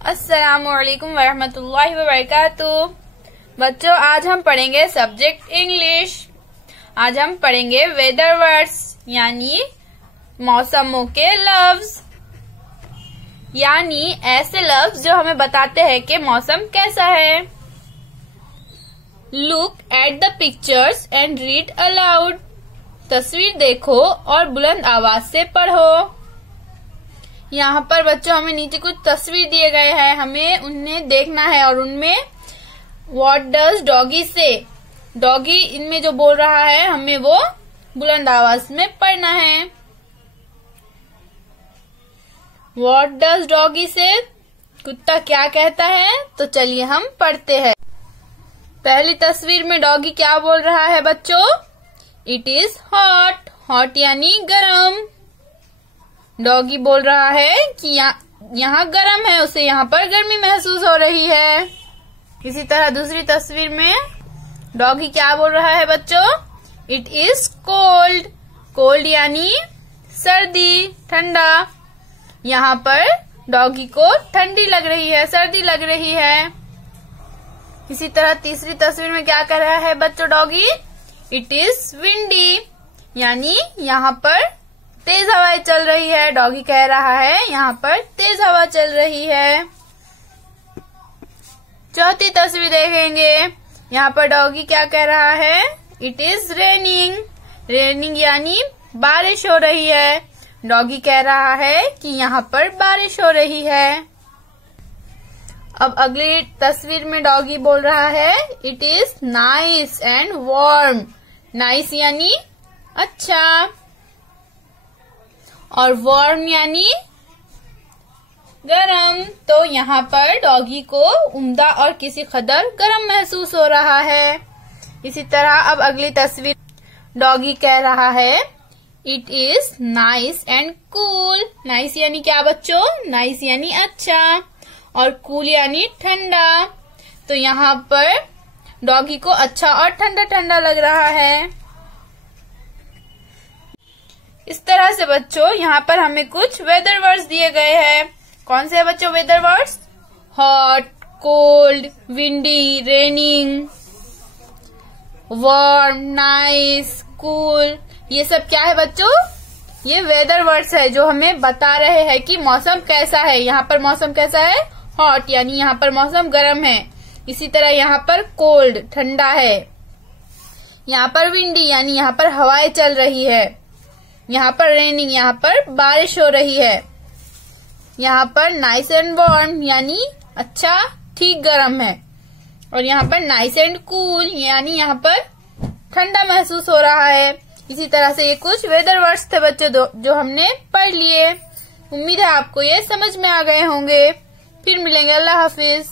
अस्सलामुअलैकुम वरहमतुल्लाहि वबरकातुहू। बच्चों, आज हम पढ़ेंगे सब्जेक्ट इंग्लिश। आज हम पढ़ेंगे वेदर वर्ड्स यानी मौसमों के लफ्ज, यानी ऐसे लफ्ज जो हमें बताते हैं कि मौसम कैसा है। Look at the pictures and read aloud. तस्वीर देखो और बुलंद आवाज से पढ़ो। यहाँ पर बच्चों हमें नीचे कुछ तस्वीर दिए गए हैं, हमें उन्हें देखना है और उनमें व्हाट डज डॉगी से, डॉगी इनमें जो बोल रहा है हमें वो बुलंद आवाज में पढ़ना है। व्हाट डज डॉगी से, कुत्ता क्या कहता है। तो चलिए हम पढ़ते हैं। पहली तस्वीर में डॉगी क्या बोल रहा है बच्चों, इट इज हॉट। हॉट यानी गरम। डॉगी बोल रहा है कि यहाँ गर्म है, उसे यहाँ पर गर्मी महसूस हो रही है। इसी तरह दूसरी तस्वीर में डॉगी क्या बोल रहा है बच्चों, इट इज कोल्ड। कोल्ड यानी सर्दी, ठंडा। यहाँ पर डॉगी को ठंडी लग रही है, सर्दी लग रही है। इसी तरह तीसरी तस्वीर में क्या कर रहा है बच्चों डॉगी, इट इज विंडी यानी यहाँ पर तेज हवाएं चल रही है। डॉगी कह रहा है यहाँ पर तेज हवा चल रही है। चौथी तस्वीर देखेंगे, यहाँ पर डॉगी क्या कह रहा है, इट इज रेनिंग। रेनिंग यानी बारिश हो रही है। डॉगी कह रहा है कि यहाँ पर बारिश हो रही है। अब अगली तस्वीर में डॉगी बोल रहा है, it is nice and warm. Nice यानी अच्छा और वार्म यानी गरम। तो यहाँ पर डॉगी को उम्दा और किसी कदर गरम महसूस हो रहा है। इसी तरह अब अगली तस्वीर, डॉगी कह रहा है it is nice and cool. Nice यानी क्या बच्चों, नाइस यानी अच्छा और कूल यानी ठंडा। तो यहाँ पर डॉगी को अच्छा और ठंडा ठंडा लग रहा है। इस तरह से बच्चों यहाँ पर हमें कुछ वेदर वर्ड्स दिए गए हैं। कौन से है बच्चों weather words, hot, cold, windy, raining, warm, nice, cool. ये सब क्या है बच्चों, ये वेदर वर्ड्स है जो हमें बता रहे हैं कि मौसम कैसा है। यहाँ पर मौसम कैसा है, हॉट यानी यहाँ पर मौसम गर्म है। इसी तरह यहाँ पर कोल्ड ठंडा है। यहाँ पर विंडी यानी यहाँ पर हवाएं चल रही है। यहाँ पर रेनिंग यहाँ पर बारिश हो रही है। यहाँ पर नाइस एंड वार्म यानी अच्छा ठीक गर्म है। और यहाँ पर नाइस एंड कूल यानी यहाँ पर ठंडा महसूस हो रहा है। इसी तरह से ये कुछ वेदर वर्ड्स थे बच्चों जो हमने पढ़ लिए। उम्मीद है आपको ये समझ में आ गए होंगे। फिर मिलेंगे, अल्लाह हाफिज।